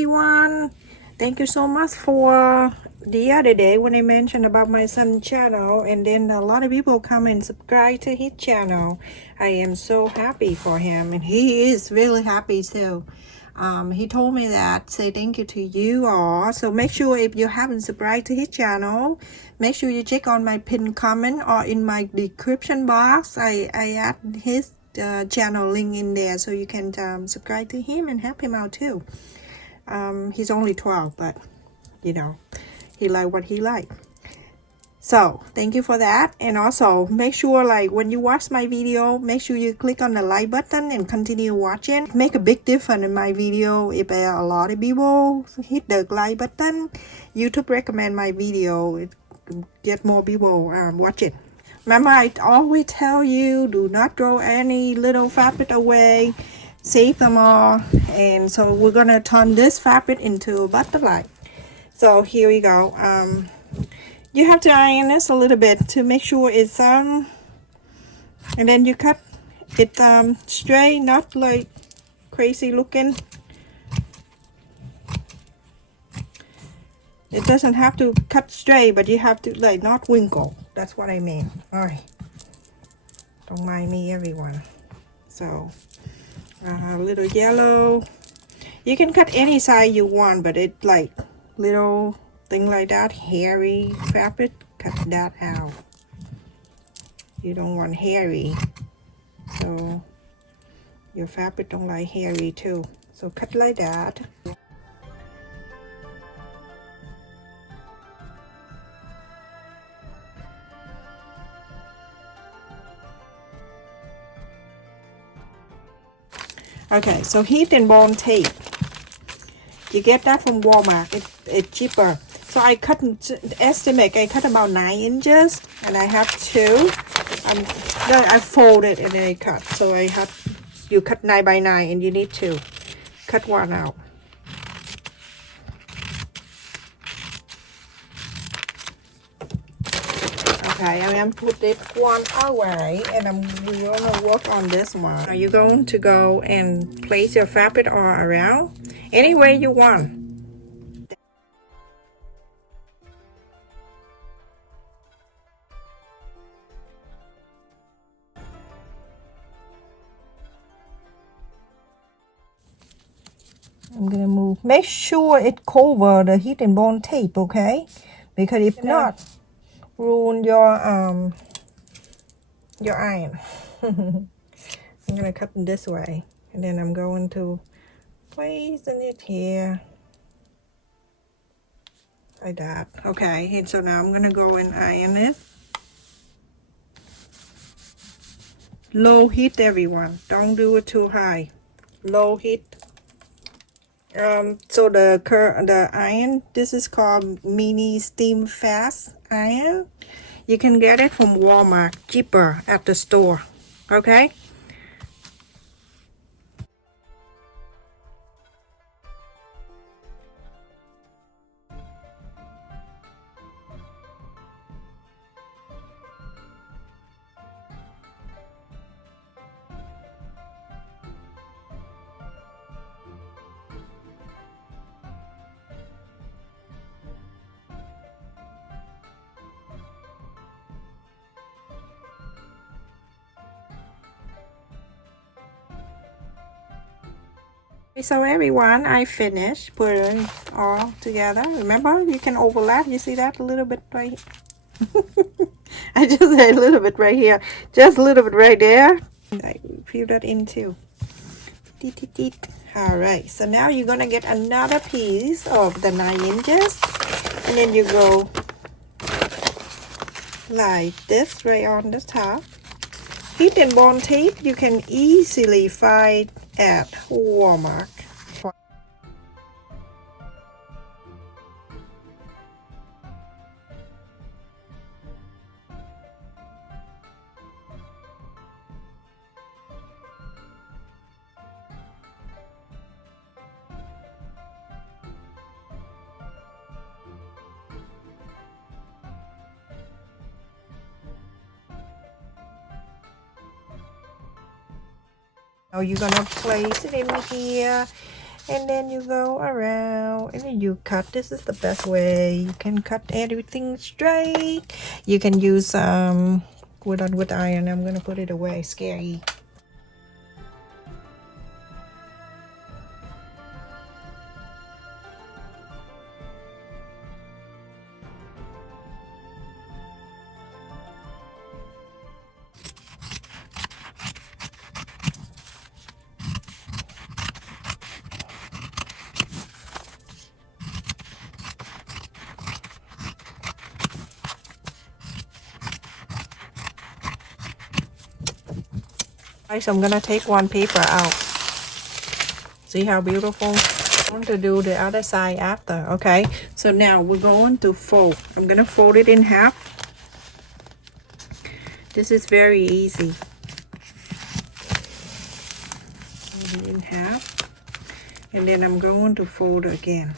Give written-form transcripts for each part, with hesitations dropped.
everyone. Thank you so much for the other day when I mentioned about my son's channel, and then a lot of people come and subscribe to his channel. I am so happy for him, and he is really happy too. He told me that, say thank you to you all. So make sure if you haven't subscribed to his channel, make sure you check on my pinned comment or in my description box. I add his channel link in there so you can subscribe to him and help him out too. He's only 12, but you know, he like what he like. So thank you for that. And also make sure, like, when you watch my video, make sure you click on the like button and continue watching. Make a big difference in my video. If a lot of people hit the like button, YouTube recommend my video, it get more people watch it. Remember, I always tell you, do not throw any little fabric away, save them all. And so we're gonna turn this fabric into a butterfly. So here we go. You have to iron this a little bit to make sure it's and then you cut it straight, not like crazy looking. It doesn't have to cut straight, but you have to, like, not wrinkle. That's what I mean. All right, don't mind me, everyone. So a little yellow. You can cut any size you want, but it like little thing like that, hairy fabric, cut that out. You don't want hairy, so your fabric don't like hairy too, so cut like that. Okay, so heat and bond tape, you get that from Walmart. It's cheaper. So I cut, estimate I cut about 9 inches, and I have two. I fold it and then I cut. So I have, you cut 9 by 9, and you need to cut one out. Okay, I'm gonna put this one away, and we're gonna work on this one. Now you're going to go and place your fabric all around any way you want. I'm gonna move. Make sure it cover the heat and bond tape, okay? Because if not, ruin your iron. I'm gonna cut it this way, and then I'm going to place it here like that. Okay, and so now I'm gonna go and iron it. Low heat, everyone. Don't do it too high. Low heat. So the iron, this is called mini steam fast iron. You can get it from Walmart, cheaper at the store. Okay. So everyone, I finished putting it all together. Remember, you can overlap. You see that a little bit right I just had a little bit right here, just a little bit right there. I fill that in too. All right, so now you're gonna get another piece of the 9 inches, and then you go like this right on the top. Heat and bond tape you can easily find at Walmart. Now you're gonna place it in here, and then you go around and then you cut. This is the best way. You can cut everything straight. You can use wood iron. I'm gonna put it away. Scary. So I'm gonna take one paper out. See how beautiful? I'm going to do the other side after. Okay, so now we're going to fold. I'm gonna fold it in half. This is very easy. Fold it in half, and then I'm going to fold again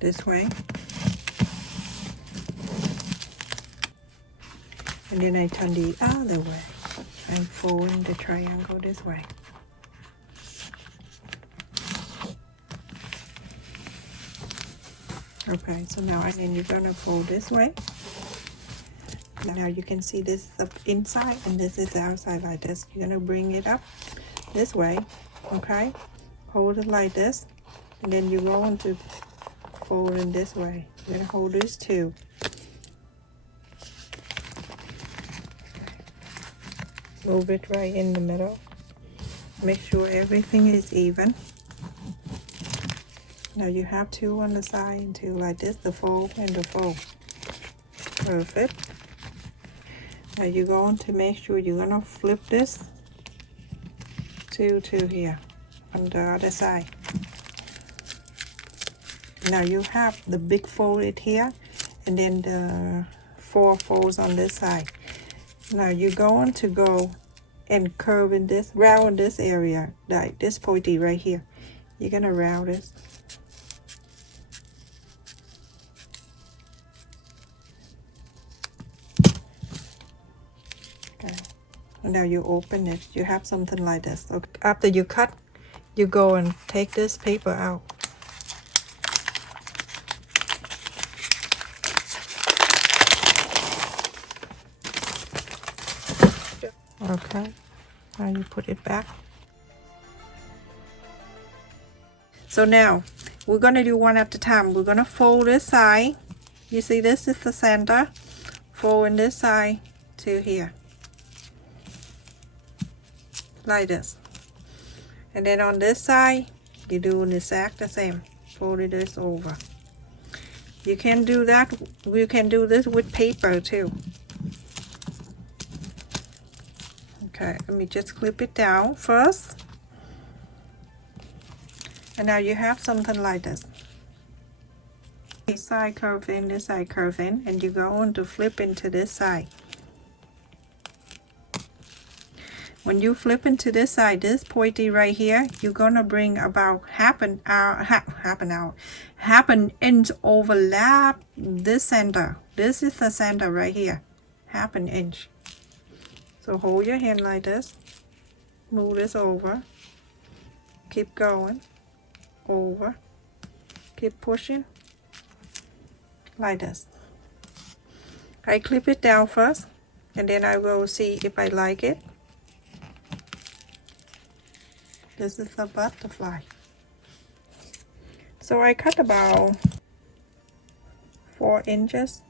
this way. And then I turn the other way. I'm folding the triangle this way. Okay, so now and then you're gonna fold this way. Now you can see this is the inside and this is the outside like this. You're gonna bring it up this way, okay? Hold it like this, and then you're going to fold it this way. You're gonna hold this too. Move it right in the middle. Make sure everything is even. Now you have two on the side and two like this, the fold and the fold. Perfect. Now you're going to make sure you're gonna flip this to here on the other side. Now you have the big folded here and then the 4 folds on this side. Now you're going to go and curve in this, round this area, like this pointy right here. You're gonna round this. Okay. Now you open it. You have something like this. Okay. After you cut, you go and take this paper out. Okay, now you put it back. So now we're gonna do one at a time. We're gonna fold this side. You see this is the center. Fold in this side to here, like this. And then on this side, you do the exact the same. Fold this over. You can do that. You can do this with paper too. Okay, let me just clip it down first. And now you have something like this. This side curve in, this side curve in, and you go on to flip into this side. When you flip into this side, this pointy right here, you're gonna bring about half an inch overlap this center. This is the center right here, half an inch. So hold your hand like this, move this over, keep going, over, keep pushing, like this. I clip it down first, and then I will see if I like it. This is the butterfly. So I cut about 4 inches.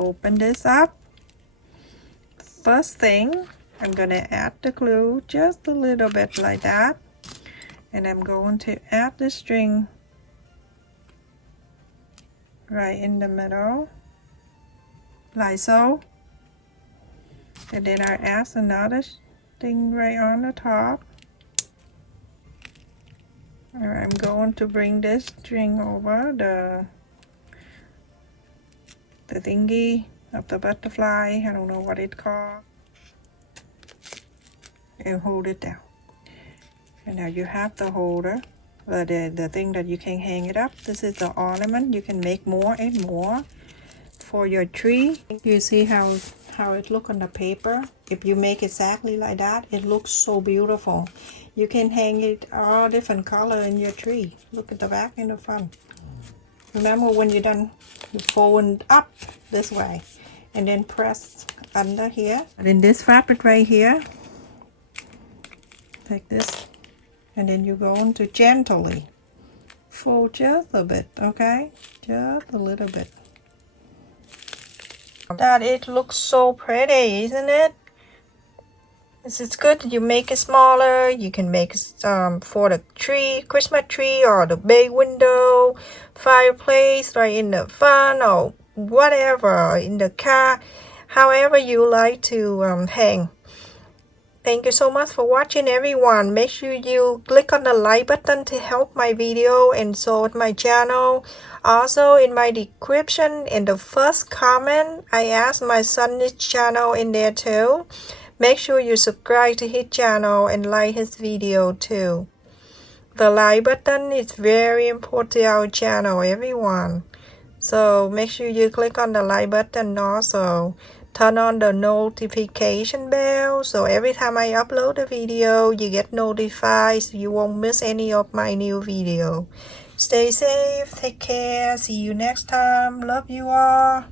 Open this up. First thing, I'm gonna add the glue just a little bit like that, and I'm going to add the string right in the middle, like so. And then I add another thing right on the top. And I'm going to bring this string over the thingy of the butterfly. I don't know what it's called. And hold it down. And now you have the holder, the thing that you can hang it up. This is the ornament. You can make more and more for your tree. You see how it look on the paper? If you make exactly like that, it looks so beautiful. You can hang it all different color in your tree. Look at the back and the front. Remember when you're done, you fold up this way and then press under here. And in this fabric right here, like this, and then you go into gently fold just a bit, okay? Just a little bit. That it looks so pretty, isn't it? It's good. You make it smaller. You can make for the tree, Christmas tree, or the bay window, fireplace, right in the front, or whatever in the car, however you like to hang. Thank you so much for watching, everyone. Make sure you click on the like button to help my video and support my channel. Also, in my description, in the first comment, I asked my son's channel in there too. Make sure you subscribe to his channel and like his video too. The like button is very important to our channel, everyone. So make sure you click on the like button also. Turn on the notification bell so every time I upload a video, you get notified so you won't miss any of my new video. Stay safe, take care, see you next time. Love you all.